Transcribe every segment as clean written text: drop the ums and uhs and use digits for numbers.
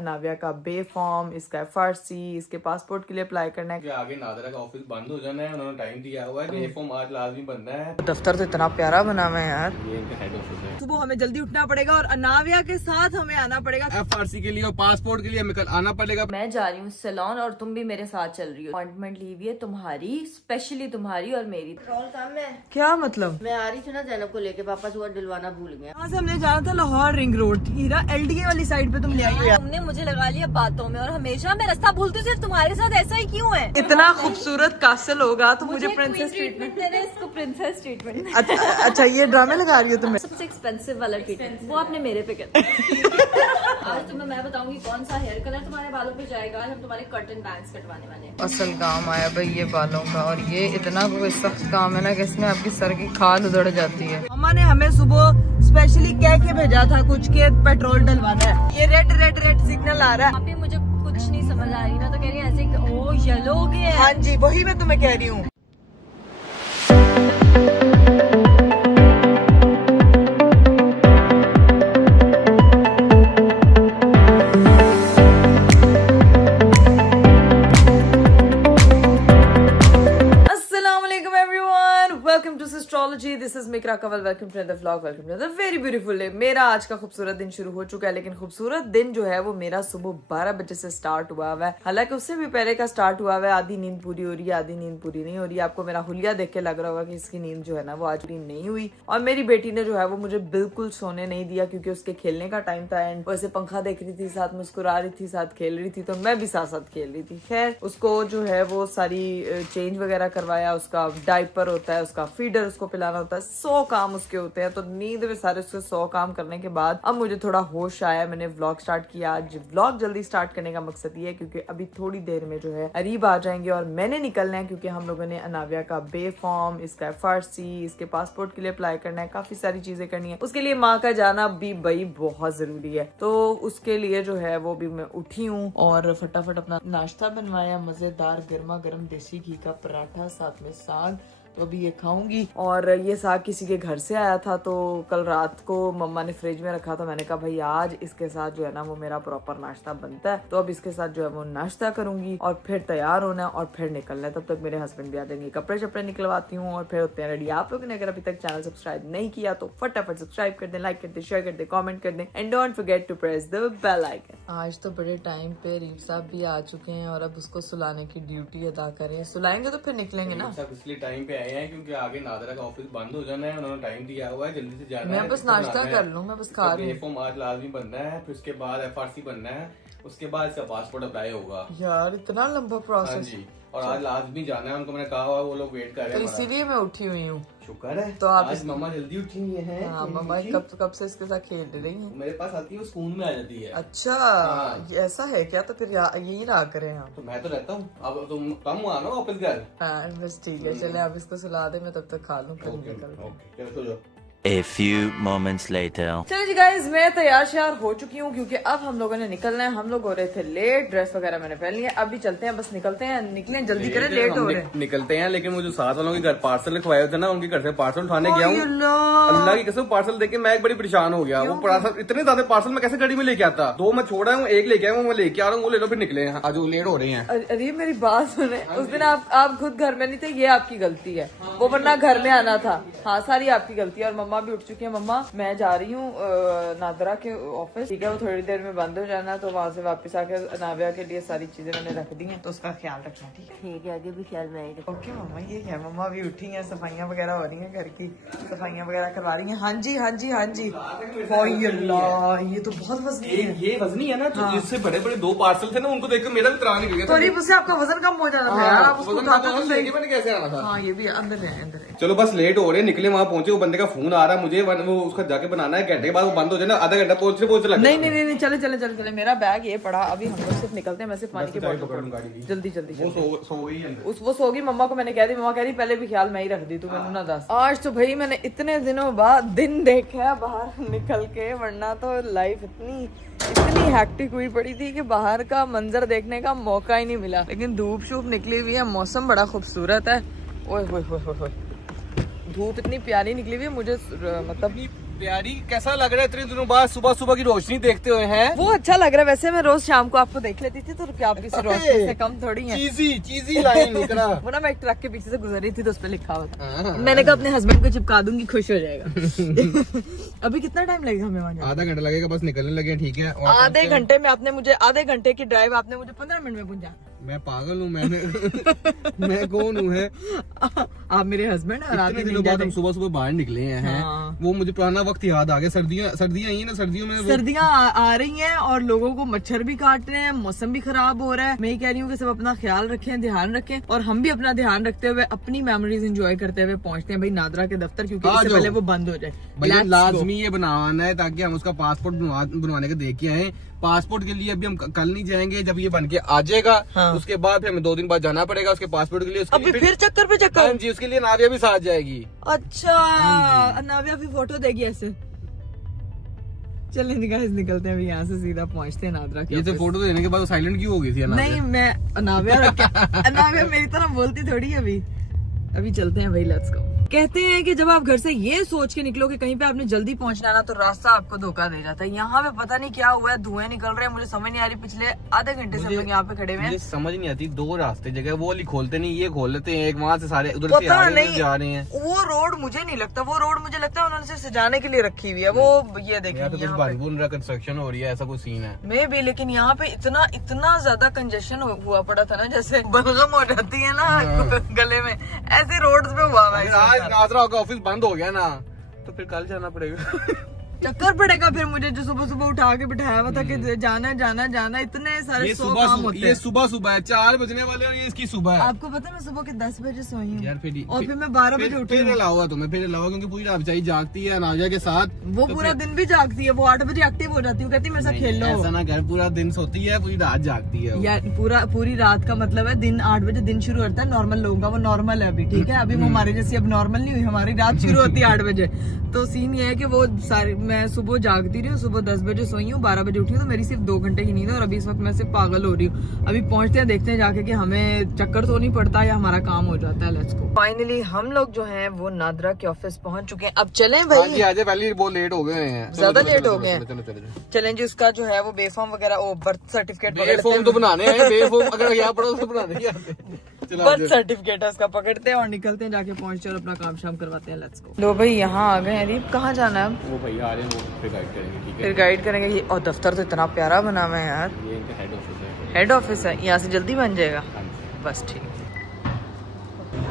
अनाविया का बे फॉर्म, इसका FRC, इसके पासपोर्ट के लिए अप्लाई करना है। आगे नादरा का ऑफिस बंद हो जाना है, उन्होंने टाइम दिया हुआ है। बे फॉर्म आज लाजमी बनना है। दफ्तर तो इतना प्यारा बना हुआ है यार। ये इनका हेड ऑफिस है। सुबह हमें जल्दी उठना पड़ेगा और अनाविया के साथ हमें आना पड़ेगा FRC के लिए और पासपोर्ट के लिए हमें कल आना पड़ेगा। मैं जा रही हूँ सैलून और तुम भी मेरे साथ चल रही हो। अपॉइंटमेंट ली हुई है तुम्हारी, स्पेशली तुम्हारी और मेरी। पेट्रोल कम है। क्या मतलब? मैं आ रही थी ना जैनब को लेके, पापा सुबह दिलवाना भूल गया। यहाँ से हमने जाना था लाहौर रिंग रोड, हीरा LDA वाली साइड पे तुम ले आई हो यार। तुमने मुझे लगा लिया बातों में और हमेशा मैं रास्ता भूलती हूँ, सिर्फ तुम्हारे साथ ऐसा ही क्यों है? इतना खूबसूरत कासल होगा तो मुझे प्रिंसेस ट्रीटमेंट दे रहे, इसको प्रिंसेस ट्रीटमेंट। अच्छा ये ड्रामे लगा रही हो तुम्हें? सबसे एक्सपेंसिव वाला ट्रीटमेंट वो आपने मेरे पे कर। आज तुम्हें मैं बताऊंगी कौन सा हेयर कलर तुम्हारे बालों पे जाएगा। आज हम तुम्हारे कर्टन बैंग्स कटवाने वाले हैं। असल काम आया भाई ये बालों का, और ये इतना कोई सख्त काम है ना कि इसमें आपकी सर की खाल उधड़ जाती है। मम्मा ने हमें सुबह स्पेशली कह के भेजा था कुछ के पेट्रोल डलवाना है। ये रेड रेड रेड सिग्नल आ रहा है। अभी मुझे कुछ नहीं समझ आ रही, मैं तो कह रही हूँ ऐसे ओ येलो हो गया। हाँ जी वही मैं तुम्हें कह रही हूँ। Welcome to astrology, this is मिकरा कवल। Welcome to the vlog, welcome to the very beautiful day. मेरा आज का खूबसूरत दिन शुरू हो चुका है, लेकिन खूबसूरत दिन जो है वो मेरा सुबह 12 बजे से स्टार्ट हुआ हुआ है। हालांकि उससे भी पहले का स्टार्ट हुआ हुआ है। आधी नींद पूरी हो रही है, आधी नींद पूरी नहीं हो रही है। आपको मेरा हुलिया देख के लग रहा होगा कि इसकी नींद जो है ना वो आज पूरी नहीं हुई। और मेरी बेटी ने जो है वो मुझे बिल्कुल सोने नहीं दिया, क्योंकि उसके खेलने का टाइम था एंड वैसे पंखा देख रही थी, साथ मुस्कुरा रही थी, साथ खेल रही थी, तो मैं भी साथ साथ खेल रही थी। खैर उसको जो है वो सारी चेंज वगैरह करवाया, उसका डायपर होता है, उसका फीडर उसको पिलाना होता है, 100 काम उसके होते हैं। तो नींद में सारे उसके 100 काम करने के बाद अब मुझे थोड़ा होश आया, मैंने व्लॉग स्टार्ट किया। आज व्लॉग जल्दी स्टार्ट करने का मकसद ये है क्योंकि अभी थोड़ी देर में जो है अरीब आ जाएंगे और मैंने निकलना है, क्योंकि हम लोगों ने अनाविया का बे फॉर्म, इसका FRC, इसके पासपोर्ट के लिए अप्लाई करना है, काफी सारी चीजें करनी है। उसके लिए माँ का जाना भी भाई बहुत जरूरी है। तो उसके लिए जो है वो भी मैं उठी हूँ और फटाफट अपना नाश्ता बनवाया, मजेदार गर्मा गर्म देसी घी का पराठा, साथ में साग। तो अभी ये खाऊंगी। और ये साग किसी के घर से आया था, तो कल रात को मम्मा ने फ्रिज में रखा था। मैंने कहा भाई आज इसके साथ जो है ना वो मेरा प्रॉपर नाश्ता बनता है, तो अब इसके साथ जो है वो नाश्ता करूंगी और फिर तैयार होना है और फिर निकलना है। तब तक मेरे हस्बैंड भी आ जाएंगे, कपड़े शपड़े निकलवाती हूँ और फिर होते हैं रेडी। आप लोगों ने अगर अभी तक चैनल सब्सक्राइब नहीं किया तो फटाफट सब्सक्राइब कर दें, लाइक कर दें, शेयर कर दें, कॉमेंट कर दें and don't forget to press the bell icon. आज तो बड़े टाइम पे रीफ साहब भी आ चुके हैं और अब उसको सुलाने की ड्यूटी अदा करें। सुलाएंगे तो फिर निकलेंगे ना। सब इसलिए टाइम पे आए हैं क्योंकि आगे नादरा का ऑफिस बंद हो जाना है, उन्होंने टाइम दिया हुआ है, जल्दी से जाना है। मैं बस नाश्ता कर लूँ, मैं बस खा रही हूँ। आज लाजमी बनना है, फिर उसके बाद FRC बनना है, उसके बाद इसका पासपोर्ट अप्लाई होगा। यार इतना लंबा प्रोसेस। हाँ जी, और आज लाजमी जाना है उनको, मैंने कहा हुआ, वो लोग वेट कर रहे तो हैं। इसीलिए मैं उठी हुई हूँ। शुक्र है तो आप आज मम्मा जल्दी उठी हुई हैं। हाँ मम्मा कब से इसके साथ खेल रही हैं। मेरे पास आती है वो स्कूल में आ जाती है। अच्छा ये ऐसा है क्या? तो फिर यही रहा करें हम। तो मैं तो रहता हूँ, अब तुम कम हुआ ना वापस घर। हाँ बस ठीक है, चले आप इसको सुला दे, मैं तब तक खा लूँ। चलो तो जाओ। A few moments later. चलो जी गाइज, मैं तैयार श्यार हो चुकी हूँ क्योंकि अब हम लोगों ने निकलना है। हम लोग हो रहे थे लेट, ड्रेस वगैरह मैंने पहन लिया। अभी चलते हैं, बस निकलते हैं, निकलें जल्दी करें, लेट हो रहे हैं। निकलते हैं, लेकिन वो जो साथ वालों के घर पार्सल लिखवाए थे ना, उनके घर से पार्सल उठाने गया हूँ। अल्लाह की कसम पार्सल देके मैं एक बड़ी परेशान हो गया। वो पार्सल इतने ज्यादा पार्सल मैं कैसे गाड़ी में लेके आता? 2 मैं छोड़ा हूँ, 1 लेके आया हूँ, मैं लेके आ रहा हूँ, वो ले लो फिर निकले हैं। आज वो लेट हो रहे हैं। अरे मेरी बात सुने, उस दिन आप खुद घर में नहीं थे, ये आपकी गलती है। वो वरना घर में आना था। हाँ सारी आपकी गलती है। और मम्मा भी उठ चुकी है। मम्मा मैं जा रही हूँ नादरा के ऑफिस, ठीक है, वो थोड़ी देर में बंद हो जाना, तो वहाँ से वापस आके अनाविया के लिए सारी चीजें मैंने रख दी हैं, तो उसका ख्याल रखना, ठीक है? ठीक है, आगे भी ख्याल में आएगा। ओके मम्मा, ये क्या, मम्मा भी उठी हैं, सफाइयाँ वगैरह हो रही हैं, घर की सफाइयाँ वगैरह करवा रही हैं। हाँ जी हाँ जी हाँ जी। अल्लाह ये तो बहुत वजनी है। ये वजनी है ना, जो जिससे बड़े बड़े 2 पार्सल थे ना, उनको देखकर मेरा भी त्राण निकल गया। तो उससे आपका वजन कम हो जाना था यार, आप उसको उठाते तो सही। मैंने कैसे आना था? हाँ ये भी अंदर है, अंदर है। चलो बस लेट हो रहे, निकले, वहाँ पहुंचे, वो बंदे का फोन आ रहा है मुझे, वो उसका जाके बनाना है, घंटे के बाद वो बंद हो जाए ना, आधा घंटा पहुंचते लगे। नहीं चले मेरा बैग ये पड़ा। अभी हम लोग सिर्फ निकलते हैं, मैं सिर्फ पानी की बोतल जल्दी वो सो गई है। वो सोगी। मम्मा को मैंने कह दी, मम्मा कह रही पहले भी ख्याल मैं ही रख दी, तू मैंने ना दस। आज तो भाई मैंने इतने दिनों बाद दिन देखा है बाहर निकल के, वरना तो लाइफ इतनी हैक्टिक हुई पड़ी थी कि बाहर का मंजर देखने का मौका ही नहीं मिला। लेकिन धूप शूप निकली हुई है, मौसम बड़ा खूबसूरत है। ओए धूप इतनी प्यारी निकली हुई है, मुझे मतलब प्यारी, कैसा लग रहा है इतने दिनों बाद सुबह सुबह की रोशनी देखते हुए हैं? वो अच्छा लग रहा है। वैसे मैं रोज शाम को आपको देख लेती थी, तो क्या आप किसी रोशनी से कम थोड़ी है। चीजी लाइन निकला। वो ना मैं एक ट्रक के पीछे से गुजर रही थी तो उस पर लिखा हुआ था। मैंने कहा अपने हस्बैंड को चिपका दूंगी, खुश हो जाएगा। अभी कितना टाइम लगेगा हमें वहाँ जाने? आधा घंटा लगेगा, बस निकलने लगे, ठीक है। आधे घंटे में आपने मुझे, आधे घंटे की ड्राइव आपने मुझे 15 मिनट में पहुंचा। मैं पागल हूँ, मैं कौन हूँ है? आप मेरे हस्बैंड और आप इतने दिनों बाद हम सुबह सुबह बाहर निकले हैं। हाँ। वो मुझे पुराना वक्त याद आ गया। सर्दियाँ आई है ना, सर्दियों में सर्दियाँ आ रही हैं और लोगों को मच्छर भी काट रहे हैं, मौसम भी खराब हो रहा है। मैं ये कह रही हूँ कि सब अपना ख्याल रखें, ध्यान रखें, और हम भी अपना ध्यान रखते हुए अपनी मेमोरीज एंजॉय करते हुए पहुंचते हैं भाई नादरा के दफ्तर, क्योंकि इससे पहले वो बंद हो जाए। भैया लाजमी ये बनवाना है ताकि हम उसका पासपोर्ट बनवाने के देख के आए। पासपोर्ट के लिए अभी हम कल नहीं जाएंगे, जब ये बन के आ जाएगा। हाँ। उसके बाद फिर हमें 2 दिन बाद जाना पड़ेगा उसके पासपोर्ट के लिए। अभी फिर चक्कर पे चक्कर। हाँ जी, उसके लिए नाविया भी साथ जाएगी। अच्छा, नाविया भी फोटो देगी ऐसे। चलिए निकलते हैं अभी यहाँ से, सीधा पहुँचते हैं नादरा के ये तो ऑफिस। फोटो देने के बाद साइलेंट क्यों हो गई थी? नहीं, मैं अनाविया अनाविया मेरी तरह बोलती थोड़ी है। अभी चलते हैं भाई, लेट्स गो। कहते हैं कि जब आप घर से ये सोच के निकलो कि कहीं पे आपने जल्दी पहुंचना है ना, तो रास्ता आपको धोखा दे जाता है। यहाँ पे पता नहीं क्या हुआ है, धुएं निकल रहे हैं, मुझे समझ नहीं आ रही। पिछले आधे घंटे से हम लोग यहाँ पे खड़े हुए हैं। मुझे समझ नहीं आती, 2 रास्ते जगह वो वाली खोलते नहीं, ये खोल लेते हैं। एक वहाँ से सारे उधर से पता आ रहे हैं, नहीं, उधर जा रहे हैं। वो रोड मुझे नहीं लगता, वो रोड मुझे लगता है उन्होंने सिर्फ सजाने के लिए रखी हुई है। वो ये देखिए यहाँ पे कुछ बन रहा, कंस्ट्रक्शन हो रही है, ऐसा कुछ सीन है। मैं भी, लेकिन यहाँ पे इतना ज्यादा कंजेशन हुआ पड़ा था ना, जैसे बलगम हो जाती है ना गले में, ऐसे रोड्स पे हुआ है। अगर आज नाजरा का ऑफिस बंद हो गया ना, तो फिर कल जाना पड़ेगा। चक्कर पड़ेगा फिर मुझे, जो सुबह सुबह उठा के बिठाया हुआ था कि जाना जाना जाना, इतने सारे ये 100 काम होते ये हैं। सुबह है, 4 बजने वाले और ये इसकी सुबह है। आपको पता है मैं सुबह के 10 बजे सोई हूँ यार और फिर मैं 12 बजे उठी फिर हूँ। अलावा तुम्हें फिर अलावा, क्योंकि पूरी रात बेचारी जागती है नाजिया के साथ। वो पूरा दिन भी जागती है, वो 8 बजे एक्टिव हो जाती है, कहती है मेरे साथ खेल लो। ऐसा ना कर, पूरा दिन सोती है, पूरी रात जागती है वो। यार पूरी रात का मतलब है दिन 8 बजे दिन शुरू होता है नॉर्मल लोगों का, वो नॉर्मल है अभी, ठीक है। अभी वो हमारे जैसी अब नॉर्मल नहीं हुई, हमारी रात शुरू होती है 8 बजे। तो सीन ये है कि वो सारी, मैं सुबह जागती रही हूँ, सुबह 10 बजे सोई हूँ, 12 बजे उठी हूँ, तो मेरी सिर्फ 2 घंटे की नींद है और अभी इस वक्त मैं सिर्फ पागल हो रही हूँ। अभी पहुंचते हैं, देखते हैं जाके कि हमें चक्कर तो नहीं पड़ता या हमारा काम हो जाता है। Let's go. फाइनली हम लोग जो हैं वो नादरा के ऑफिस पहुंच चुके हैं। अब चलें हाँ भाई, जी, आज पहले बहुत लेट हो गए हैं, ज्यादा लेट हो गए हैं। चलो। चलें जी, उसका जो है वो बेफॉर्म वगैरह, बर्थ सर्टिफिकेट बेफॉर्म तो बनाने हैं, बेफॉर्म अगर यहाँ पढ़ो तो बनाने हैं। बर्थ सर्टिफिकेट है उसका, पकड़ते हैं और निकलते हैं, जाके पहुंचते हैं और अपना काम शाम करवाते हैं। Let's go. लो भाई, यहाँ आ गए हैं। अरीब कहाँ जाना है? वो भैया आ रहे हैं, वो फिर गाइड करेंगे, ठीक है। फिर गाइड करेंगे। ये और दफ्तर तो इतना प्यारा बना हुआ है यार। ये इनका हेड ऑफिस है। हेड ऑफिस है, यहाँ से जल्दी बन जाएगा। हाँ जी। बस ठीक।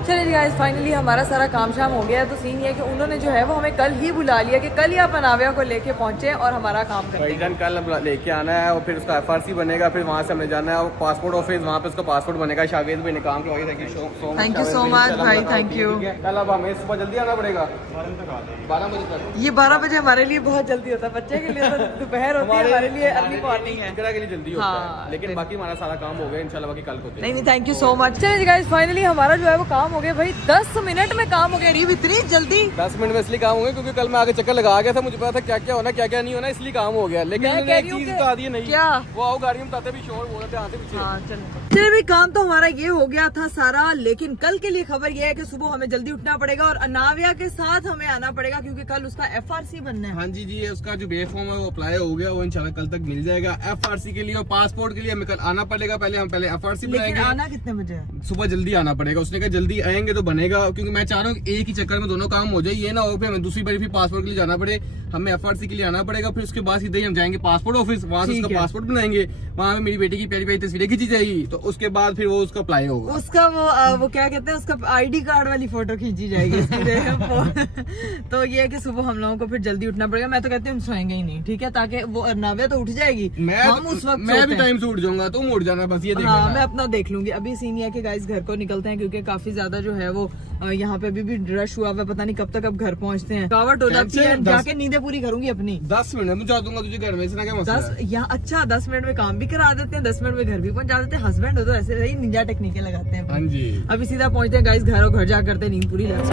चलिए गाइस, फाइनली हमारा सारा काम शाम हो गया है। तो सीन ये है कि उन्होंने जो है वो हमें कल ही बुला लिया कि कल ही आप अनाविया को लेके पहुंचे और हमारा काम करेंगे। भाईजान कल लेके आना है और फिर उसका FRC बनेगा, फिर वहाँ से हमें जाना है और पासपोर्ट ऑफिस, वहाँ पे उसका पासपोर्ट बनेगा। शावेद भाई ने काम करवाई। थैंक यू सो मच भाई, थैंक यू। कल अब हमें सुबह जल्दी आना पड़ेगा, 12 बजे तक। ये 12 बजे हमारे लिए बहुत जल्दी होता है, बच्चे के लिए तो दोपहर होती है, हमारे लिए अर्ली मॉर्निंग है। इकरा के लिए जल्दी होता हाँ, है, लेकिन बाकी हमारा सारा काम हो गया इंशाल्लाह, बाकी कल होते हैं। नहीं, थैंक यू सो मच। चलिए गाइस, फाइनली हमारा जो है वो काम हो गया भाई। 10 मिनट में काम हो गया। रीव इतनी जल्दी? 10 मिनट में इसलिए काम हो गया क्योंकि कल मैं आगे चक्कर लगा गया था, मुझे पता था क्या क्या होना क्या क्या नहीं होना, इसलिए काम हो गया। लेकिन मैं उन्होंने कह एक रही हूँ चीज कि- बता दी नहीं, क्या? वो आओ गाड़ी में बताते भी शोर बोल रहे थे आते पीछे। हाँ, चलिए भाई, काम तो हमारा ये हो गया था सारा, लेकिन कल के लिए खबर ये है कि सुबह हमें जल्दी उठना पड़ेगा और अनाविया के साथ हमें आना पड़ेगा क्योंकि कल उसका FRC बनना है। हाँ जी जी, उसका जो बे फॉर्म है वो अप्लाई हो गया, वो इंशाल्लाह कल तक मिल जाएगा। FRC के लिए और पासपोर्ट के लिए हमें कल आना पड़ेगा। हम पहले FRC लेकिन बनाएंगे। आना कितने बजे है? सुबह जल्दी आना पड़ेगा, उसने कहा जल्दी आएंगे तो बनेगा, क्योंकि मैं चाह रहा हूँ एक ही चक्कर में दोनों काम हो जाए। ये ना हो कि हमें दूसरी बार फिर पासपोर्ट के लिए जाना पड़े, हमें FRC के लिए आना पड़ेगा। फिर उसके बाद सीधे ही हम जाएंगे पासपोर्ट ऑफिस, वहाँ से उसका पासपोर्ट बनाएंगे, वहाँ पे मेरी बेटी की प्यारी प्यारी तस्वीरें खींची जाएगी, तो उसके बाद फिर वो उसका अप्लाई होगा। उसका वो क्या कहते हैं, उसका ID कार्ड वाली फोटो खींची जाएगी इसकी जगह। तो ये है कि सुबह हम लोगों को फिर जल्दी उठना पड़ेगा। मैं तो कहती हूँ हम सोएंगे ही नहीं, ठीक है, ताकि वो अनाविया तो उठ जाएगी, हम उस वक्त मैं भी टाइम से उठ जाऊंगा, तुम उठ जाना, बस ये देखना। हाँ, मैं अपना देख लूंगी। अभी सीन ये है कि गाइस घर को निकलते हैं क्योंकि काफी ज्यादा जो है वो यहाँ पे अभी भी रश हुआ हुआ है, पता नहीं कब तक अब घर पहुँचते हैं। कावट हो जाती है, जाके नींदें पूरी करूंगी अपनी। 10 मिनट में पहुंचा दूंगा तुझे घर में, इसना क्या मसला है? 10 यहाँ अच्छा 10 मिनट में काम भी करा देते हैं, 10 मिनट में घर भी पहुंचा देते हैं। हस्बैंड हो तो ऐसे ही निंजा टेक्निकें लगाते हैं। हाँ जी, अभी सीधा पहुंचते हैं गाइस घर, और घर जा करते नींद पूरी लग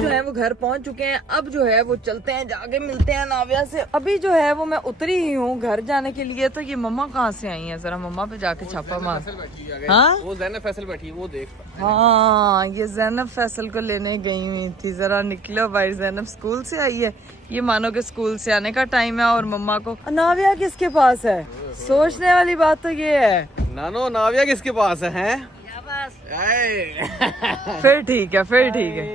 जो है वो घर पहुंच चुके हैं। अब जो है वो चलते हैं, जाके मिलते हैं नाविया से। अभी जो है वो मैं उतरी ही हूँ घर जाने के लिए। तो ये मम्मा कहाँ से आई है, जरा मम्मा पे जाके छापा मार। हाँ वो ज़ैनब फैसल बैठी है, वो देख। हाँ, ये ज़ैनब फैसल को लेने गई हुई थी। जरा निकलो भाई, ज़ैनब स्कूल से आई है। ये मानो कि स्कूल से आने का टाइम है और मम्मा को नाविया किसके पास है। सोचने वाली बात तो ये है। नानो नाविया किसके पास है? फिर ठीक है, फिर ठीक है।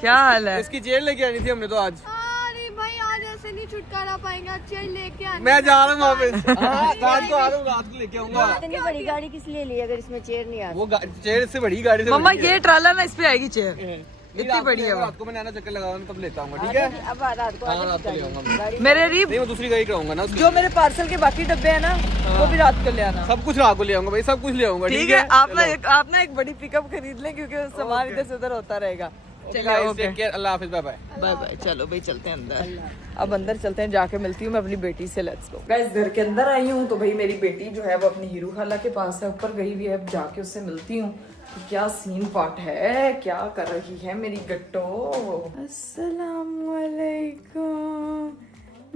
क्या हाल है? इसकी चेयर लेके आनी थी हमने तो आज। अरे भाई आज ऐसे नहीं छुटकारा पाएंगे, चेयर लेके आने। मैं जा रहा हूँ वापस। रात को आ रहा हूँ, रात को लेके आऊंगा। इतनी बड़ी गाड़ी किस लिए ली अगर इसमें चेयर नहीं आती? वो चेयर से बड़ी गाड़ी से मम्मा बड़ी है। ये ट्राला ना, इस पे आएगी चेयर। इतनी बड़ी है वो। रात को मैं नैना चक्कर लगाऊंगा तब लेता हूँ, ठीक है? अब रात को हाँ, रात को ले आऊंगा मैं। मेरे रीब नहीं, वो दूसरी गाड़ी कराऊंगा ना उसकी। जो मेरे पार्सल के बाकी डब्बे हैं ना, वो भी रात को ले आना। सब कुछ रात को ले आऊंगा भाई, सब कुछ ले आऊंगा, ठीक है। आप ना एक बड़ी पिकअप खरीद लें, क्योंकि सामान इधर से उधर होता रहेगा। अल्लाह हाफिज, बाय बाय। Bye bye. चलो भाई चलते हैं अंदर। अब अंदर चलते हैं, जाके मिलती हूँ मैं अपनी बेटी से। Let's go guys. घर के अंदर आई हूँ तो भाई मेरी बेटी जो है वो अपनी हीरू खाला के पास है, ऊपर गई हुई है। अब जाके उससे मिलती हूँ कि क्या सीन पार्ट है, क्या कर रही है मेरी गट्टो। अस्सलाम वालेकुम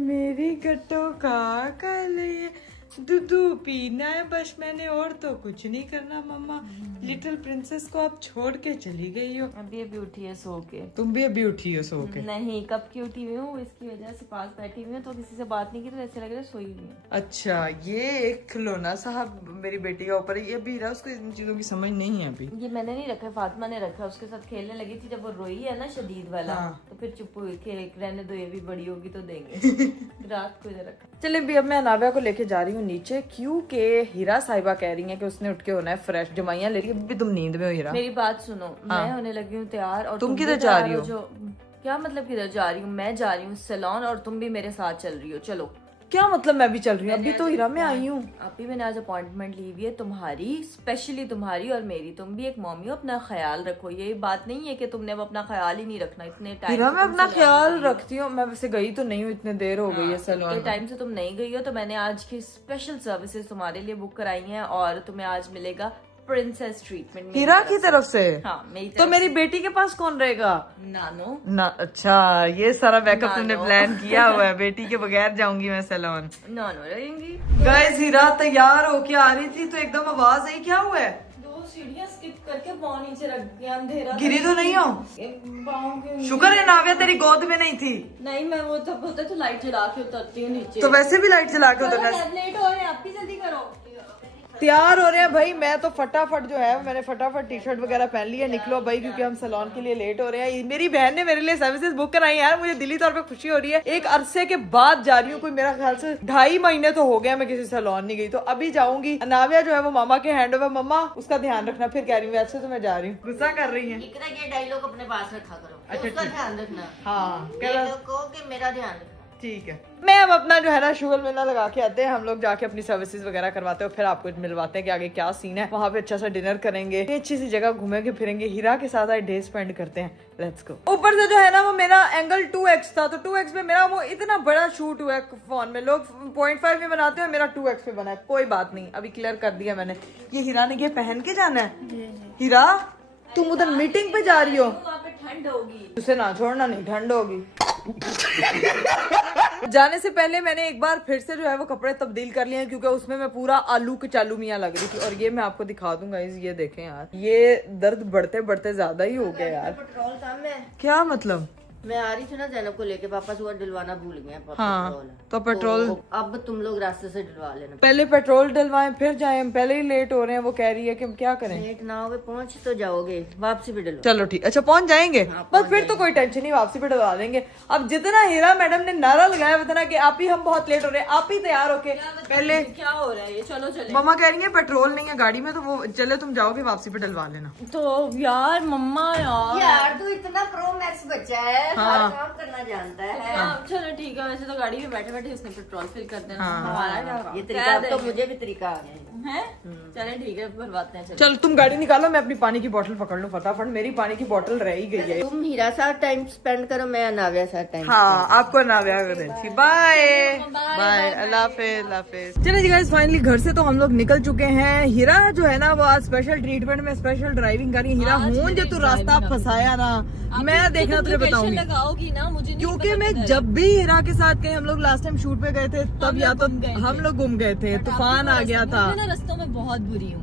मेरी गट्टो, का कर रही है? दूध पीना है बस मैंने, और तो कुछ नहीं करना। मम्मा लिटिल प्रिंसेस को आप छोड़ के चली गई हो। अभी अभी उठी है सो के। तुम भी अभी उठी हो सो के? नहीं, कब की उठी हुई हूँ, इसकी वजह से पास बैठी हुई हूँ तो किसी से बात नहीं की, तो ऐसे लग रहा है सोई हुई है। अच्छा, ये एक खिलौना साहब मेरी बेटी का ऊपर है, ये भी रहा, उसको इन चीजों की समझ नहीं है अभी। ये मैंने नहीं रखा, फातिमा ने रखा। उसके साथ खेलने लगी थी, जब वो रोई है ना शदीद वाला, हाँ। तो फिर चुप हुई कि रहने दो, ये भी बड़ी होगी तो देंगे। रात को इधर रखा। चलिए भी अब मैं नाविया को लेके जा रही हूँ नीचे, क्योंकि हीरा साहिबा कह रही है कि उसने उठ के होना है फ्रेश। जमाइयाँ ले रही है, अभी तुम नींद में हो हीरा। मेरी बात सुनो, मैं होने लगी हूँ तैयार और तुम भी किधर जा तैयार रही हो? जो क्या मतलब किधर जा रही हूँ? मैं जा रही हूँ सैलून और तुम भी मेरे साथ चल रही हो। चलो। क्या मतलब मैं भी चल रही हूँ? अभी तो हीरा में आई हूँ। अभी मैंने आज अपॉइंटमेंट ली हुई है तुम्हारी, स्पेशली तुम्हारी और मेरी। तुम भी एक मम्मी हो, अपना ख्याल रखो। ये बात नहीं है कि तुमने अब अपना ख्याल ही नहीं रखना। इतने टाइम हीरा मैं अपना ख्याल रखती हूँ। मैं वैसे गई तो नहीं हूँ, इतने देर हो गई है सैलून। टाइम से तुम नहीं गई हो, तो मैंने आज की स्पेशल सर्विसेज तुम्हारे लिए बुक कराई हैं और तुम्हें आज मिलेगा प्रिंसेस ट्रीटमेंट हीरा की तरफ से। हाँ, मेरी तो मेरी बेटी के पास कौन रहेगा? नानो। ना, अच्छा, ये सारा बैकअप तुमने प्लान किया हुआ है। बेटी के बगैर जाऊंगी मैं सैलून। नानो रहेंगी। गाइस, हीरा तैयार होके आ रही थी तो एकदम आवाज आई, क्या हुआ है? दो सीढ़ियाँ स्किप करके पाँव नीचे रख दिया, अंधेरा। गिरी तो नहीं हो? पाँव के शुक्र है नाविया तेरी गोद में नहीं थी। नहीं, मैं वो तब होता तो लाइट जला के उतरती हूँ नीचे। तो वैसे भी लाइट जला के उतरना। लेट हो रहे हैं, आप भी जल्दी करो। तैयार हो रहे हैं भाई। मैं तो फटाफट जो है मैंने फटाफट टी शर्ट वगैरह पहन ली है। निकलो भाई, क्योंकि हम सैलून के लिए लेट हो रहे हैं। मेरी बहन ने मेरे लिए सर्विसेज बुक कराई यार, मुझे दिली तौर पे खुशी हो रही है। एक अरसे के बाद जा रही हूँ, कोई मेरा ख्याल से 2.5 महीने तो हो गया मैं किसी सैलून नहीं गई। तो अभी जाऊंगी। नाविया जो है वो मामा के हैंड ओवर, मम्मा उसका ध्यान रखना। फिर कह रही हूँ वैसे तो मैं जा रही हूँ। गुस्सा कर रही है। इकरा ये डायलॉग अपने पास रखा करो, अच्छा, उसका ठीक। ध्यान रखना। हाँ, ये लोग कहो कि मेरा ध्यान रखना। ठीक है। मैं अब अपना जो है ना शुगर मेला लगा के आते हैं। हम लोग जाके अपनी सर्विसेज वगैरह करवाते हैं, फिर आपको मिलवाते हैं कि आगे क्या सीन है। वहाँ पे अच्छा सा डिनर करेंगे, अच्छी सी जगह घूमेंगे फिरेंगे। हीरा के साथ आज डे स्पेंड करते हैं। Let's go. ऊपर से जो है ना वो मेरा एंगल 2x था, तो 2x में मेरा वो इतना बड़ा शूट हुआ है फोन में। लोग 0.5 में बनाते हैं, मेरा 2x में बना है। कोई बात नहीं, अभी क्लियर कर दिया मैंने। ये हीरा ने ये पहन के जाना है। हीरा, तुम उधर मीटिंग पे जा रही हो? वहाँ पे ठंड होगी। उसे ना छोड़ना, नहीं ठंड होगी। जाने से पहले मैंने एक बार फिर से जो है वो कपड़े तब्दील कर लिए हैं, क्योंकि उसमें मैं पूरा आलू के चालू मियाँ लग रही थी। और ये मैं आपको दिखा दूंगा, ये देखें यार, ये दर्द बढ़ते बढ़ते ज्यादा ही हो गया यार। पेट्रोल कम है। क्या मतलब? मैं आ रही थी ना जैनब को लेके, पापा सुबह डलवाना भूल गए हैं। हाँ, तो पेट्रोल अब तुम लोग रास्ते से डलवा लेना। पहले पेट्रोल डलवाएं फिर जाएं। हम पहले ही लेट हो रहे हैं। वो कह रही है कि हम क्या करें। लेट ना होगे, पहुंच तो जाओगे, वापसी भी डलवा। चलो ठीक, अच्छा पहुंच जाएंगे। बस फिर तो कोई टेंशन नहीं, वापसी पे डलवा देंगे। अब जितना हीरा मैडम ने नारा लगाया उतना कि आप ही, हम बहुत लेट हो रहे हैं, आप ही तैयार होके पहले। क्या हो रहा है ये? चलो चले। मम्मा कह रही है पेट्रोल नहीं है गाड़ी में, तो वो चले तुम जाओगे, वापसी पे डलवा लेना। तो यार मम्मा यार तू इतना प्रो मैक्स बच्चा है, हाँ। हर काम करना जानता है। चलो ठीक है। वैसे तो गाड़ी में बैठे बैठे उसने पेट्रोल फिल कर देना। हाँ। हमारा क्या काम? ये तरीका, अब तो मुझे भी तरीका आ गया है। है? चले ठीक है, भरवाते हैं। चलो चल तुम गाड़ी निकालो, मैं अपनी पानी की बोतल पकड़ लूं फटाफट। मेरी पानी की बोतल रह ही गई है। तुम हीरा साथ टाइम स्पेंड करो, मैं अनाविया साथ टाइम। हाँ, आपको नाविया कर देती। बाय बाय, अल्लाह हाफिज, अल्लाह हाफिज। चलिए जी गाइस, फाइनली घर से तो हम लोग निकल चुके हैं। हीरा जो है ना वो आज स्पेशल ट्रीटमेंट में स्पेशल ड्राइविंग कर रही है। हीरा हूं जो तू रास्ता फंसाया ना, मैं देखना तुझे बताऊंगी। लगाओगी ना, मुझे नहीं क्योंकि पता मैं किधर है। जब भी हिरा के साथ गए, हम लोग लास्ट टाइम शूट पे गए थे तब, या तो हम लोग गुम गए थे, But तूफान आपको आ गया रास्ते- था। मैं ना रस्तों में बहुत बुरी हूँ।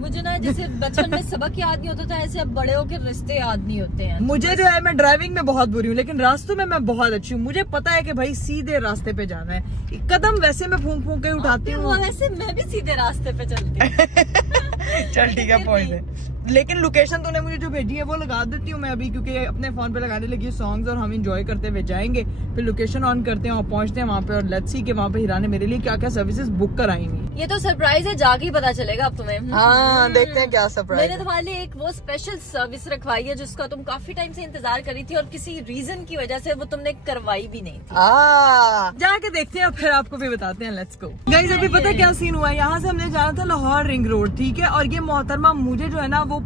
मुझे ना जैसे बचपन में सबक याद नहीं होता था, ऐसे अब बड़े होकर रिश्ते याद नहीं होते हैं। मुझे जो है, मैं ड्राइविंग में बहुत बुरी हूँ, लेकिन रास्तों में मैं बहुत अच्छी हूँ। मुझे पता है कि भाई सीधे रास्ते पे जाना है। कदम वैसे मैं फूंक फूंक के उठाती वो हूँ। वैसे मैं भी सीधे रास्ते पे चलती हूँ। चल ठीक है, पॉइंट है। लेकिन लोकेशन तूने मुझे जो भेजी है वो लगा देती हूँ मैं अभी, क्योंकि अपने फोन पे लगाने लगी सॉन्ग्स और हम इंजॉय करते हुए जाएंगे। फिर लोकेशन ऑन करते हैं और पहुंचते हैं वहाँ पे, और लेट्स सी कि वहाँ पे हिरा ने मेरे लिए क्या क्या सर्विसेज बुक कराई हुई हैं। ये तो सरप्राइज है, जाके ही पता चलेगा अब तुम्हें। हाँ, देखते हैं क्या सरप्राइज मैंने तुम्हारे लिए एक वो स्पेशल सर्विस रखवाई है जिसका तुम काफी टाइम से इंतजार कर रही थी, और किसी रीजन की वजह से वो तुमने करवाई भी नहीं थी। जाके देखते हैं, फिर आपको भी बताते हैं। Let's go guys. अभी पता है क्या सीन हुआ है, यहाँ से हमने जाना था लाहौर रिंग रोड, ठीक है, और ये मोहतरमा मुझे जो है ना वो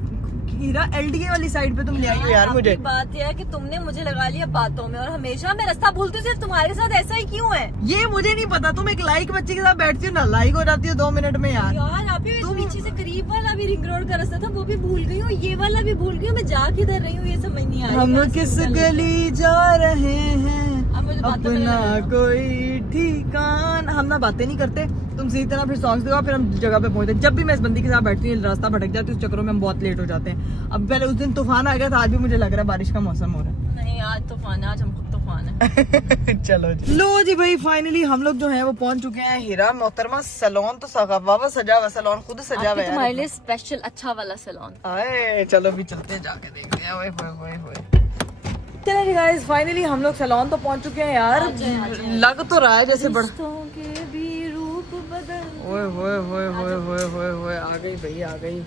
हीरा एलडीए वाली साइड पे तुम ले आई हो यार मुझे। बात यह है कि तुमने मुझे लगा लिया बातों में, और हमेशा मैं रास्ता भूलती हूँ, सिर्फ तुम्हारे साथ ऐसा ही क्यों है? ये मुझे नहीं पता, तुम एक लाइक बच्चे के साथ बैठती हो ना, लाइक हो जाती हो 2 मिनट में यार। यार आप पीछे से करीब वाला भी रिंग रोड का रास्ता था, वो भी भूल गई हूँ, ये वाला भी भूल गई हूँ, मैं जा किधर रही हूँ ये समझ नहीं आ रही। हम किस गली जा रहे हैं, अब मुझे बातों में अपना लगा। कोई ठिकान। हम ना बातें नहीं करते, तुम सही तरह फिर सॉन्ग्स दिखाओ, फिर हम जगह पे पहुंचते हैं। जब भी मैं इस बंदी के साथ बैठती हूँ रास्ता भटक जाती है, उस चक्करों में हम बहुत लेट हो जाते हैं। अब पहले उस दिन तूफान आ गया था, आज भी मुझे लग रहा है बारिश का मौसम हो रहा है। नहीं आज तूफान है, आज हम खुद तूफान है। चलो जी, लो जी भाई, फाइनली हम लोग जो है वो पहुंच चुके हैं हिरा मोहतरमा सैलून। तो वावा सजा हुआ सैलून, खुद सजा हुआ है तुम्हारे यार। लिए स्पेशल अच्छा वाला सैलून। आए चलो भी चलते हैं, जाके देखते हैं। ओए होए होए होए। चलो जी गाइस, फाइनली हम लोग सैलून तो पहुंच चुके हैं यार। लग तो रहा है जैसे बड़ा। के भी रूप बदल। ओए होए होए होए होए होए होए, आ गई भाई आ गई।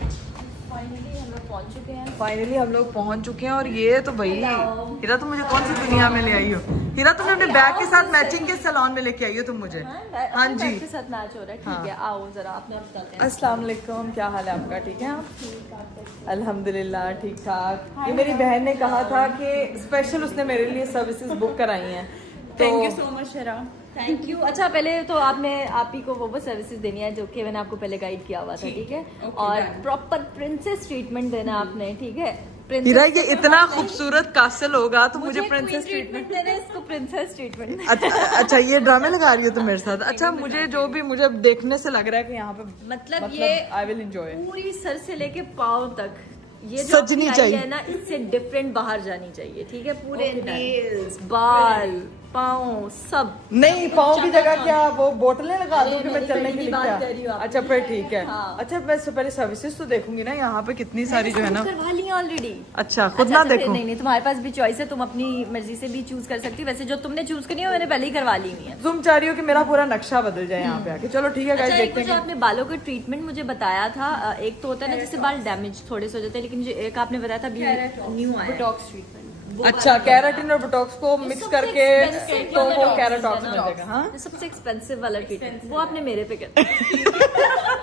फाइनली हम लोग पहुंच चुके हैं। फाइनली हम लोग पहुंच चुके हैं, और ये तो भाई हीरा, तुम मुझे कौन सी दुनिया में ले आई हो? हीरा, तुम अपने बैग के साथ मैचिंग के सैलून में लेके आई हो तुम मुझे। हाँ जी, के साथ मैच हो रहा है, ठीक है। आओ जरा अपना बताते हैं। अस्सलाम वालेकुम, क्या हाल है आपका? ठीक है आप? अल्हम्दुलिल्लाह ठीक ठाक। ये मेरी बहन ने कहा था कि स्पेशल उसने मेरे लिए सर्विसेज बुक कराई हैं। Thank you so much Shara. Thank you. अच्छा पहले तो आपने आप ही को वो सर्विसेज देनी है जो कि मैंने आपको पहले गाइड किया हुआ था, ठीक है। और प्रॉपर प्रिंसेस ट्रीटमेंट देना आपने, ठीक है। हीरा, ये इतना खूबसूरत कासल होगा तो मुझे प्रिंसेस ट्रीटमेंट देना है, इसको प्रिंसेस ट्रीटमेंट। अच्छा ये ड्रामे लगा रही हो तुम मेरे साथ? अच्छा, मुझे जो भी मुझे देखने से लग रहा है कि यहाँ पे मतलब ये आई विल एंजॉय। पूरी सर से लेके पाँव तक ये जो सजनी आपकी आई चाहिए है ना, इससे डिफरेंट बाहर जानी चाहिए, ठीक है। पूरे नेल्स, बाल, पाँव सब। नहीं, पाँव की जगह क्या वो बोतलें लगा दूं कि मैं चलने के लिए बात क्या? कर रही हूँ आपकी। अच्छा फिर ठीक है। हाँ। अच्छा मैं इससे पहले सर्विसेज तो देखूंगी ना, यहाँ पे कितनी सारी जो है ना। करवा ली ऑलरेडी। अच्छा खुद ना देखो। नहीं तुम्हारे पास भी चॉइस है, तुम अपनी मर्जी से भी चूज कर सकती हो। वैसे जो तुमने चूज करनी है मैंने पहले ही करवा ली हुई है। तुम चाह रही हो कि मेरा पूरा नक्शा बदल जाए यहाँ पे आके? चलो ठीक है गाइस, अच्छा, एक देखते जो हैं। आपने बालों का ट्रीटमेंट मुझे बताया था, एक तो होता है ना जैसे बाल डैमेज थोड़े से हो जाते हैं, लेकिन जो एक आपने बताया था न्यू आया बोटॉक्स ट्रीटमेंट। अच्छा, कैराटिन और बोटॉक्स को मिक्स सबसे करके expensive तो वाला वो toxin कैराटॉक्स है मिल ना। जाएगा। हाँ सबसे एक्सपेंसिव वाला ट्रीटमेंट वो आपने मेरे पे कर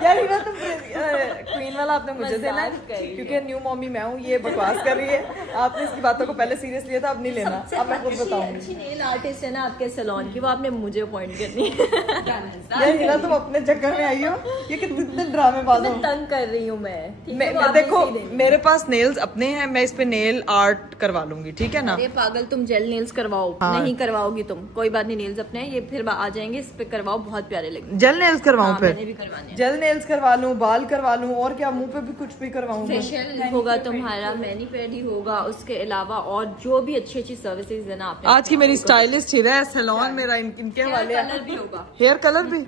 यार हीरा, तुम क्वीन वाला आपने मुझे देना है, मजाक कर रही क्योंकि न्यू मॉमी मैं हूँ। ये बकवास कर रही है, आपने इसकी बातों को पहले सीरियस लिया था, अब नहीं लेना। अब मैं खुद बताऊंगी। अच्छी नेल आर्टिस्ट है ना आपके सैलून की, वो आपने मुझे अपॉइंट करनी है। यार हीरा, तुम अपने चक्कर में आई हो, ये कितने ड्रामेबाज हो। मैं तंग कर रही हूँ मैं, ठीक है, वो मैं आपने देखो, इसी देनी। मेरे पास नेल्स अपने हैं, मैं इस पे नेल आर्ट करवा लूंगी, ठीक है ना? अरे पागल, तुम जेल नेल्स करवाओ। हाँ। नहीं करवाओगी तुम, कोई बात नहीं, नेल्स अपने हैं, ये फिर आ जाएंगे, इस पे करवाओ, बहुत प्यारे लगेंगे। जेल नेल्स करवाऊं? हाँ, फिर मैंने भी करवाने हैं। जेल नेल्स करवा लूं, बाल करवा लूं, और क्या मुंह पे भी कुछ भी करवाऊं मैं? फेशियल होगा तुम्हारा, मैनीपेडी होगा, उसके अलावा और जो भी अच्छी अच्छी सर्विसेज देना आपने। आज की मेरी स्टाइलिस्ट हीरा है, सैलून मेरा इनके हवाले कलर भी होगा, हेयर कलर भी।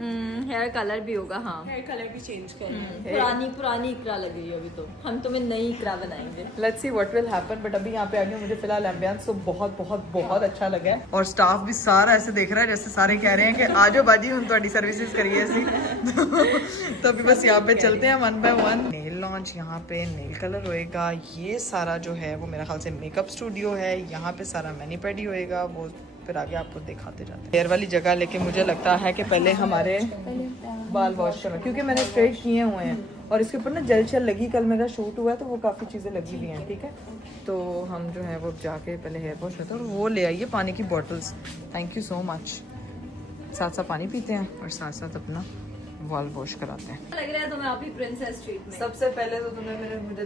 हेयर कलर भी होगा। हाँ, हेयर कलर भी चेंज करेंगे। पुरानी इकरा लग रही है अभी, तो हम तुम्हें नई इकरा बनाएंगे। Let's see what will happen. But अभी यहाँ पे आगे मुझे फिलहाल एम्बियंस तो बहुत बहुत बहुत अच्छा लगा है, और स्टाफ भी सारा ऐसे देख रहा है जैसे सारे कह रहे हैं कि आजो बाजी हम तुम्हारी सर्विसेज करिए ऐसी। तो अभी बस यहाँ पे चलते हैं 1 by 1। नेल लॉन्च, यहाँ पे नेल कलर होएगा, ये सारा जो है वो मेरा ख्याल से मेकअप स्टूडियो है, यहाँ पे सारा मैनीपेडी होएगा, वो फिर आगे आपको दिखाते जाते हैं। हेयर वाली जगह, लेकिन मुझे लगता है कि पहले हमारे बाल वॉश करना, क्योंकि मैंने स्ट्रेट किए हुए हैं और इसके ऊपर ना जल शल लगी, कल मेरा शूट हुआ है तो वो काफ़ी चीज़ें लगी हुई हैं, ठीक है। तो हम जो है वो जाके पहले हेयर वॉश करते हैं, और वो ले आइए पानी की bottles, thank you so much. साथ साथ पानी पीते हैं और साथ साथ अपना बाल वॉश कराते हैं। लग रहा है तुम्हें आप ही प्रिंसेस ट्रीटमेंट। सबसे पहले तो तुम्हें मुझे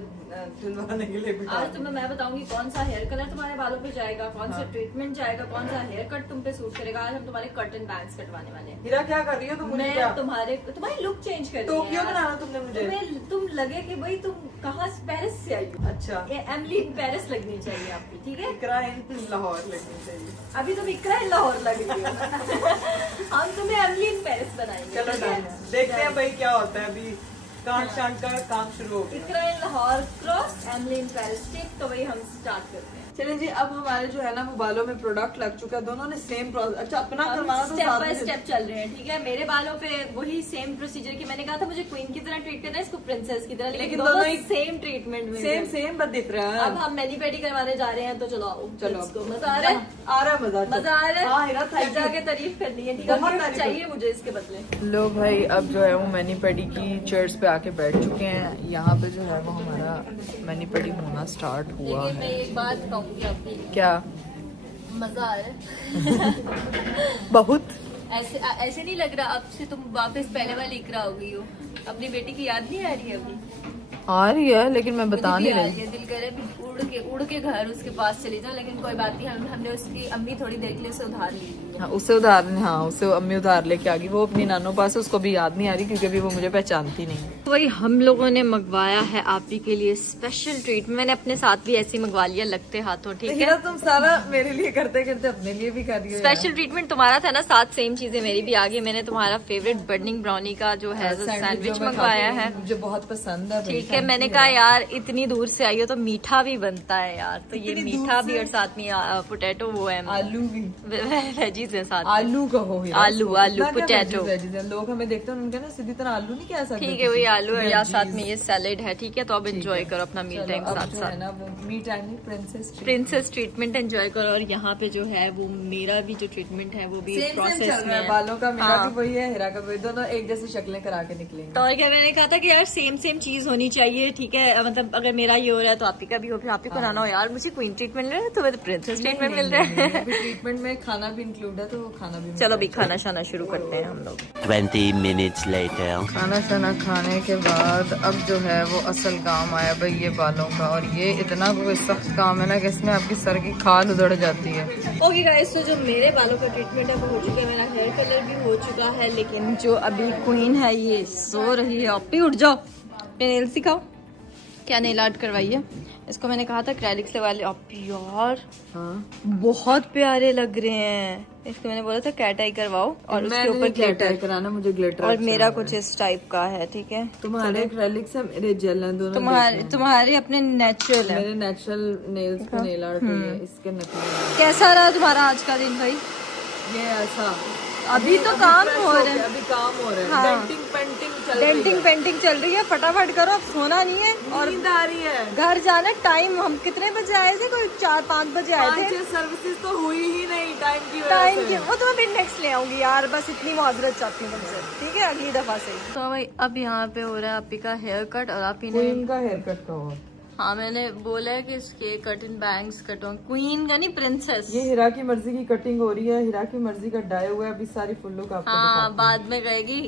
दिलवाने के लिए बिठा आज तुम्हें मैं बताऊंगी कौन सा हेयर कलर तुम्हारे बालों पे जाएगा, कौन सा ट्रीटमेंट जाएगा, कौन सा हेयर कट तुम पे सूट करेगा। आज हम तुम्हारे कट एंड बैंग्स कटवाने वाले हैं। हीरा क्या कर रही हो तुम? मुझे क्या मैं तुम्हारी लुक चेंज कर रही टोक्यो बनाना तुमने मुझे? तुम लगे कि भाई तुम कहाँ पेरिस से आई हो। अच्छा, ये एमली पेरिस लगनी चाहिए आपकी, ठीक है? इकरा इन लाहौर लगनी चाहिए। अभी तुम इकरा इन लाहौर लग रही हो। हम तुम्हें एमली इन पेरिस बनाएंगे। चलो ठीक है? देखते हैं भाई क्या होता है। अभी कांट शांट का काम शुरू हो गया। Iqra in Lahore cross Emily in Paris, ठीक? तो वही हम स्टार्ट करते हैं। चलिए जी, अब हमारे जो है ना वो बालों में प्रोडक्ट लग चुका है। दोनों ने सेम प्रोसेस। अच्छा, अपना करवाना तो स्टेप साथ बाय में- स्टेप चल रहे हैं, ठीक है? मेरे बालों पे वही सेम प्रोसीजर की मैंने कहा था मुझे क्वीन की तरह ट्रीट करना है, इसको प्रिंसेस की तरह, लेकिन दोनों दोनों सेम ट्रीटमेंट में सेम बस दिख रहा है। अब हम मैनी पेडी करवाने जा रहे हैं, तो चलो आओ। चलो Let's go। मजा आ रहा है? आ रहा है मजा। मजा आ रहा है? हाँ हीरा, थैंक यू। जाके तारीफ करनी है, ठीक है? बहुत गिफ्ट तारीफ चाहिए मुझे इसके बदले। लो भाई, अब जो है वो मैनी पेडी की चेयर्स पे आके बैठ चुके हैं। यहाँ पे जो है वो हमारा मैनी पेडी होना स्टार्ट हुआ लेकिन मैं है। एक बात कहूंगी आपकी, क्या? मजा आ रहा है। बहुत। ऐसे नहीं लग रहा अब से तुम वापस पहले वाली इकरा हो गई हो। अपनी बेटी की याद नहीं आ रही है अभी? आ रही है, लेकिन मैं बता मुझे भी नहीं आ रही। रही है, दिल करे भी उड़ के घर उसके पास चली जाओ, लेकिन कोई बात नहीं, हमने उसकी अम्मी थोड़ी देर के लिए उसे उधार ली हुई है। हाँ, उसे अम्मी उधार लेके आ गई। वो अपनी नानों पास है, उसको भी याद नहीं आ रही क्योंकि अभी वो मुझे पहचानती नहीं। वही हम लोगों ने मंगवाया है आप ही के लिए स्पेशल ट्रीट। मैंने अपने साथ भी ऐसे ही मंगवा लिया लगते हाथों, ठीक है? हीरा, तुम सारा मेरे लिए करते करते अपने लिए भी कर रही हो। स्पेशल ट्रीटमेंट तुम्हारा था ना, साथ सेम चीजें मेरी भी आ गई। मैंने तुम्हारा फेवरेट बर्निंग ब्राउनी का जो है सैंडविच मंगवाया है, मुझे बहुत पसंद है। ठीक है? मैंने कहा यार इतनी दूर से आई हो तो मीठा भी बनता है यार, तो ये मीठा भी और साथ में पोटैटो वो है, आलू भी, वेजीज है साथ में। आलू कहो हीरा। आलू इतना क्या पोटैटो। veggies हैं? लोग हमें देखते हैं उनके ना सीधी तरह आलू नहीं कह सकते। ठीक है, वही आलू है, या Veggies। साथ में ये सैलेड है, ठीक है? तो अब एंजॉय करो अपना मील चलो, टाइम अब साथ जो है साथ। ना वो मी टाइम नहीं, प्रिंसेस ट्रीटमेंट एंजॉय करो। और यहाँ पे जो है वो मेरा भी जो ट्रीटमेंट है वो भी प्रोसेस में है। बालों का मेरा हाँ। भी वही है, हीरा का भी, दोनों एक जैसी शक्लें करा के निकलेंगे। तो और क्या, मैंने कहा था कि यार सेम चीज होनी चाहिए, ठीक है? मतलब अगर मेरा ये हो रहा है तो आप ही का भी हो, फिर आप ही को बनाना हो। यार मुझे क्वीन ट्रीटमेंट मिल रहा है, तुम्हें तो प्रिंसेस ट्रीटमेंट मिल रहा है। ट्रीटमेंट में खाना भी इंक्लूड है, तो खाना भी चलो भी खाना शाना शुरू करते हैं हम लोग। 20 minutes later. खाना शाना खाने के बाद अब जो है वो असल काम आया भाई, ये बालों का। और ये इतना कोई सख्त काम है ना कि इसमें आपकी सर की खाल उधड़ जाती है। ओके गाइस, तो जो मेरे बालों का ट्रीटमेंट है वो हो चुका है, मेरा हेयर कलर भी हो चुका है, लेकिन जो अभी क्वीन है ये सो रही है। आप ही उठ जाओ, अपने नेल्स दिखाओ, क्या नेल आर्ट करवाई है इसको? मैंने कहा था क्रेडिक्स लगा ले। आप यार बहुत प्यारे लग रहे हैं। इसको मैंने बोला था कैट आई करवाओ और उसके ऊपर ग्लिटर कराना, मुझे ग्लिटर। और मेरा कुछ इस टाइप का है, ठीक है? तुम्हारे एक्रेलिक्स है, मेरे जेल हैं दोनों। तुम्हारे अपने नेचुरल है। मेरे नेचुरल नेल्स पे नेल आर्ट है, इसके नकली। कैसा रहा तुम्हारा आज का दिन भाई? ये ऐसा अभी तो काम हो रहा है, अभी काम हो रहा है। हाँ। डेंटिंग पेंटिंग चल रही है। डेंटिंग पेंटिंग चल रही है, फटाफट करो, अब सोना नहीं है। और नींद आ रही है। घर जाना टाइम, हम कितने बजे आए थे? कोई 4-5 बजे आए थे। सर्विसेज तो हुई ही नहीं टाइम की वजह टाइम से। की वो तो मैं फिर नेक्स्ट ले आऊंगी यार, बस इतनी माजरत चाहती हूँ तुमसे, ठीक है? अगली दफा से। तो भाई अब यहाँ पे हो रहा है आपी का हेयर कट, और आप ही ने क्वीन का हेयर कट का हो। हाँ मैंने बोला है कि इसके कट इन बैंग्स कटवा, क्वीन का नहीं प्रिंसेस। ये हीरा की मर्जी की कटिंग हो रही है, हीरा की मर्जी का डाई हुआ है। अभी सारी फुल लुक आपको हाँ बाद में कहेगी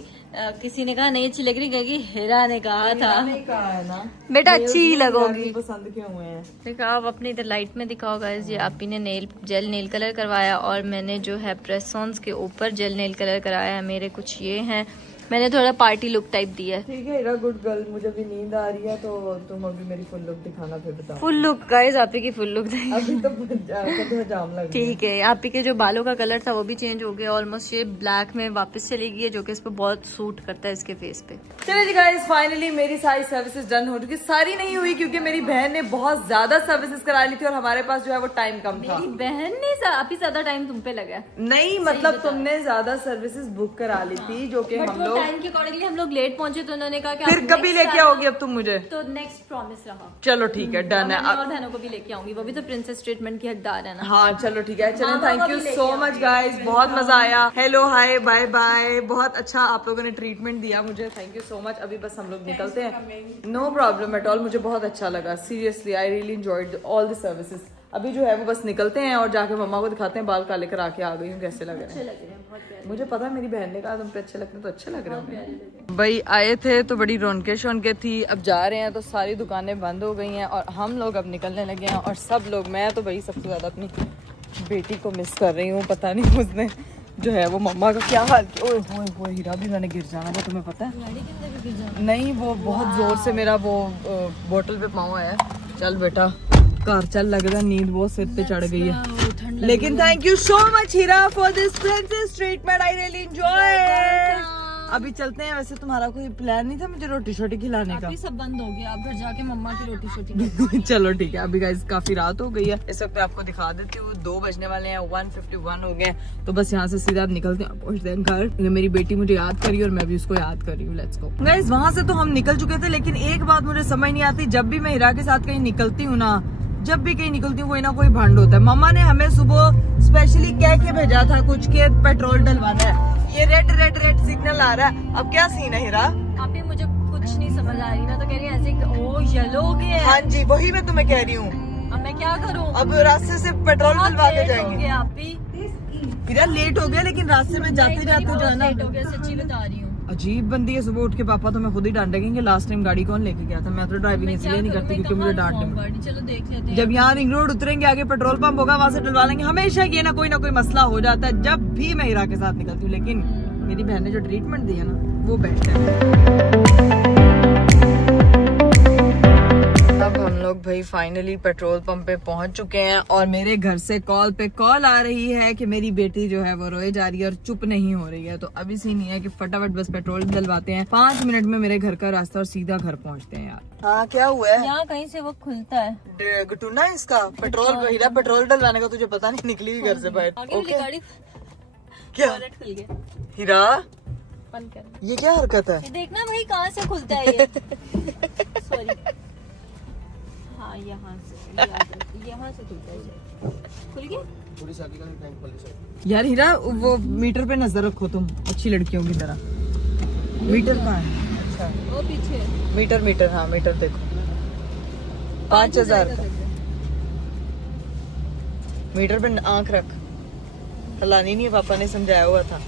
किसी ने कहा नहीं अच्छी लग रही, कहेगी हीरा ने कहा था। नहीं कहा है ना बेटा अच्छी ही लगोगी। पसंद क्यों हुए हैं? देखा आप अपने इधर लाइट में दिखाओ गाइस, ये आप ही ने जेल नेल कलर करवाया, और मैंने जो है प्रेस ऑन्स के ऊपर जेल नेल कलर कराया है। मेरे कुछ ये हैं, मैंने थोड़ा पार्टी लुक टाइप दिया है। ठीक है हीरा, गुड गर्ल। मुझे भी नींद आ रही है, तो तुम अभी मेरी फुल लुक दिखाना, फिर बताओ। फुल लुक गाइस, आप ही की फुल लुक अभी तो जाम लग रही है। ठीक है। आप ही के जो बालों का कलर था वो भी चेंज हो गया, ऑलमोस्ट ये ब्लैक में वापस चली गई है, जो कि इस पे बहुत सूट करता है इसके फेस पे। चलिए जी गाइस, फाइनली मेरी सारी सर्विसेज डन हो चुकी। सारी नहीं हुई क्योंकि मेरी बहन ने बहुत ज्यादा सर्विसेज करा ली थी और हमारे पास जो है वो टाइम कम था। मेरी बहन ने आप ही ज्यादा टाइम तुम पे लगा। नहीं मतलब तुमने ज्यादा सर्विसेज बुक करा ली थी, जो कि हम लोग टाइम के अकॉर्डिंगली हम लोग लेट पहुंचे, तो उन्होंने कहा कि फिर आप कभी next लेके आना। आओगी अब तुम मुझे? तो नेक्स्ट प्रॉमिस रहा। चलो ठीक है, डन है। मैं और बहनों को भी लेके आऊंगी, वो भी तो प्रिंसेस ट्रीटमेंट की हकदार है ना। हाँ चलो ठीक है, चलो मामा थैंक को यू भी लेके सो आओ। मच गाइस, बहुत मजा आया। हेलो हाय बाय बाय, बहुत अच्छा आप लोगों ने ट्रीटमेंट दिया मुझे, थैंक यू सो मच। अभी बस हम लोग निकलते हैं। नो प्रॉब्लम एट ऑल, मुझे बहुत अच्छा लगा seriously, I really enjoyed all the services. अभी जो है वो बस निकलते हैं और जाके मम्मा को दिखाते हैं। बाल काले करा के आ गई हूँ, कैसे लग रहे हैं? मुझे पता है मेरी बहन ने कहा तुम पे अच्छे लगते हैं, तो अच्छे लग रहे होंगे। भाई आए थे तो बड़ी रौनके शौनके थी, अब जा रहे हैं तो सारी दुकानें बंद हो गई हैं और हम लोग अब निकलने लगे हैं। और सब लोग, मैं तो भाई सबसे ज्यादा अपनी बेटी को मिस कर रही हूँ। पता नहीं उसने जो है वो मम्मा का क्या हाल किया। ओए होए होए हीरा भी मैंने गिर जाना था, तुम्हें पता है? नहीं, वो बहुत जोर से मेरा वो बोतल पे पाँव है। चल बेटा कार चल, लग रहा नींद बहुत सिर पे चढ़ गई है। लेकिन thank you so much Hira for this princess treatment, I really enjoy. अभी चलते हैं। वैसे तुम्हारा कोई प्लान नहीं था मुझे रोटी शोटी खिलाने का? अभी सब बंद हो गया, अब घर जाके मम्मा की रोटी शोटी चलो ठीक है। अभी गाइस काफी रात हो गई है, इस वक्त मैं आपको दिखा देती हूँ। 2 बजने वाले हैं, 1:51 हो गए। तो बस यहाँ से सीधा निकलते हैं, पहुँचते हैं घर। मेरी बेटी मुझे याद करी और मैं भी उसको याद कर रही हूँ। Let's go guys. वहाँ से तो हम निकल चुके थे, लेकिन एक बात मुझे समझ नहीं आती, जब भी मैं हीरा के साथ कहीं निकलती हूँ ना, जब भी कहीं निकलती हूँ कोई ना कोई भंड होता है। मम्मा ने हमें सुबह स्पेशली कह के भेजा था कुछ के पेट्रोल डलवाना है। ये रेड सिग्नल आ रहा है, अब क्या सीन है हीरा? अभी मुझे कुछ नहीं समझ आ रही ना, तो कह रही है ऐसे ओ येलो हो गया। हाँ जी, वही मैं तुम्हें कह रही हूँ। अब मैं क्या करूँ? अब रास्ते से पेट्रोल डलवा के जाएंगे। आप भी हीरा लेट हो गया, लेकिन रास्ते में जाते जाते जो है ना, लेट हो गया, सच्ची बता रही हूँ। अजीब बंदी है। सुबह उठ के पापा तो मैं खुद ही डांटेंगे। लास्ट टाइम गाड़ी कौन लेके गया था? मैं तो ड्राइविंग इसलिए नहीं करती क्योंकि मुझे डांट। चलो देख लेते हैं। जब यहाँ रिंग रोड उतरेंगे, आगे पेट्रोल पंप होगा, वहाँ से डलवा लेंगे। हमेशा ये ना कोई मसला हो जाता है जब भी मैं हीरा के साथ निकलती हूँ। लेकिन मेरी बहन ने जो ट्रीटमेंट दिया ना, वो बेस्ट है। अब हम लोग भाई फाइनली पेट्रोल पंप पे पहुंच चुके हैं और मेरे घर से कॉल पे कॉल आ रही है कि मेरी बेटी जो है वो रोए जा रही है और चुप नहीं हो रही है। तो अभी सीन ये है कि फटाफट बस पेट्रोल डलवाते हैं। 5 मिनट में मेरे घर का रास्ता और सीधा घर पहुंचते हैं यार। हाँ क्या हुआ है? यहाँ कहीं से वो खुलता है गटूना है इसका पेट्रोल। हीरा पेट्रोल डलवाने का तुझे पता नहीं, निकली हुई घर से बाहर। आगे वाली गाड़ी क्या खुल गया। हीरा बंद कर। ये क्या हरकत है? ये देखना भाई कहाँ से खुलता है ये। सॉरी, हाँ यहाँ से खुलता है। खुल गया? यार हीरा वो मीटर पे नजर रखो तुम, अच्छी लड़कियों की तरह। मीटर कहाँ है? अच्छा वो पीछे मीटर हाँ मीटर देखो। 5000 का मीटर पे आंख रख। हलानी नहीं है, पापा ने समझाया हुआ था।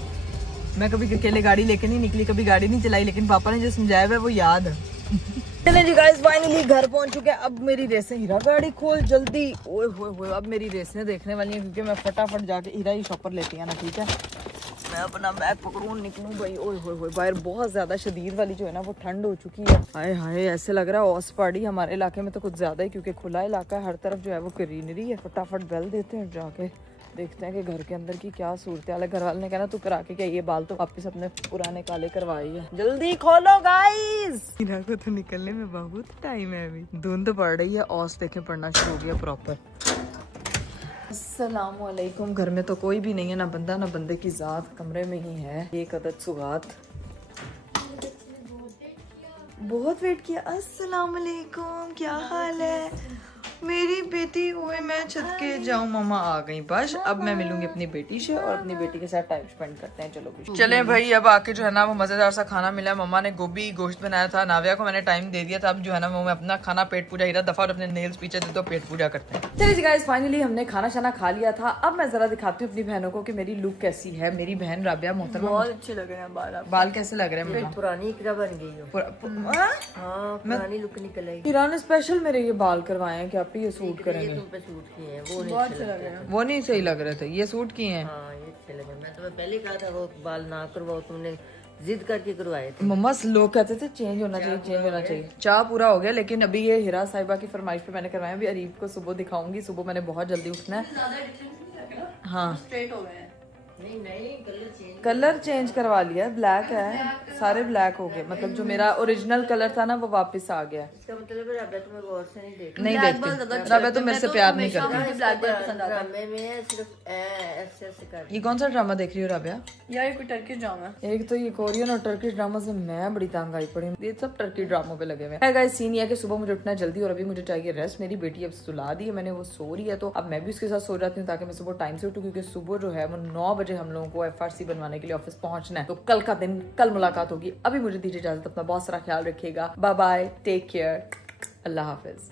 मैं कभी अकेले गाड़ी लेके नहीं निकली, कभी गाड़ी नहीं चलाई, लेकिन पापा ने जो समझाया हुआ है वो याद है। चले जी गाइस, फाइनली घर पहुंच चुके हैं। अब मेरी रेसें, हीरा गाड़ी खोल जल्दी। ओए होए होए, अब मेरी रेसें देखने वाली हैं क्योंकि मैं फटाफट जाके, हीरा ही शॉपर लेती है ना, ठीक है? मैं अपना बैग पकड़ूं निकलूं भाई। ओए होए होए, बाहर बहुत ज्यादा शदीद वाली जो है ना वो ठंड हो चुकी है। हाय हाय, ऐसे लग रहा है ओस पहाड़ी हमारे इलाके में तो कुछ ज्यादा ही, क्योंकि खुला इलाका है, हर तरफ जो है वो ग्रीनरी है। फटाफट बेल देते हैं, जाके देखते हैं कि घर के अंदर की क्या सूरत हाल है। घर वाले ने कहना तू करा के क्या, ये बाल तो वापस अपने पुराने काले करवाई है। जल्दी खोलो गाइस। हीरा को तो निकलने में बहुत टाइम है, अभी धुंध पड़ रही है। औस देखे पड़ना शुरू हो गया प्रॉपर। अस्सलामुअलैकुम। घर में तो कोई भी नहीं है, ना बंदा ना बंदे की जात, कमरे में ही है एक अदद सुगात। बहुत वेट किया। अस्सलामुअलैकुम, क्या हाल है मेरी बेटी? हुए मैं छत के जाऊं, मामा आ गई बस। अब मैं मिलूंगी अपनी बेटी से और अपनी बेटी के साथ टाइम स्पेंड करते हैं। चलो भी चले भाई। अब आके जो है ना वो मजेदार सा खाना मिला। मम्मा ने गोभी गोश्त बनाया था, नाविया को मैंने टाइम दे दिया था। अब जो है ना वो मैं अपना खाना पेट पूजा, हीरा दफा और अपने नेल्स पीछे दे दो, पेट पूजा करते हैं। चलिए गाइस, फाइनली हमने खाना शाना खा लिया था। अब मैं जरा दिखाती हूँ अपनी बहनों को कि मेरी लुक कैसी है। मेरी बहन राबिया मोहतरमा, बहुत अच्छे लग रहे हैं बाल। बाल कैसे लग रहे हैं? पुरानी इकरा बन गई हो। हाँ, पुरानी लुक निकल आई। हीरा ने स्पेशल मेरे ये बाल करवाए हैं कि आप ये सूट करेंगे। तुम पे सूट किए हैं, वो नहीं बहुत अच्छे लग रहे हैं। वो नहीं सही लग रहे थे, ये सूट किए हैं। हाँ, ये अच्छे लगे। मैं तुम्हें पहले कहा था वो बाल ना करवाओ, तुमने जिद करके करवाए थे। मम्मा लोग कहते थे चेंज होना चाहिए, चेंज होना चाहिए। चाह पूरा हो गया, लेकिन अभी ये हीरा साहिबा की फरमाइश पे मैंने करवाया। अभी अरीब को सुबह दिखाऊंगी। सुबह मैंने बहुत जल्दी उठना है। हाँ, स्ट्रेट हो गए हैं। नहीं, कलर चेंज करवा लिया, ब्लैक है, सारे ब्लैक हो गए। मतलब जो मेरा ओरिजिनल कलर था ना वो वापस आ गया। इसका मतलब है राबिया तुम्हें गौर से नहीं देख नहीं देखती राबिया तो मेरे से प्यार नहीं करती। ब्लैक बाल पसंद आता है। ड्रामे में सिर्फ ऐसे ऐसे कर। ये कौन सा ड्रामा देख रही हो राबिया? यार ये कोई टर्किश ड्रामा है। एक तो ये कोरियन और टर्किश ड्रामा से मैं बड़ी तंग आई पड़ी। ये सब टर्की ड्रामों पे लगे हुए हैं। गाइस, सीन ये है कि सुबह मुझे उठना जल्दी और अभी मुझे चाहिए रेस्ट। मेरी बेटी अब सुला दी है मैंने, वो सो रही है, तो अब मैं भी उसके साथ सो जाती हूँ ताकि मैं सुबह टाइम से उठूँ, क्योंकि सुबह जो है वो 9 बजे हम लोगों को FRC बनवाने के लिए ऑफिस पहुंचना है। तो कल का दिन, कल मुलाकात होगी। अभी मुझे दीजिए इजाजत, अपना बहुत सारा ख्याल रखिएगा। बाय बाय, टेक केयर, अल्लाह हाफिज।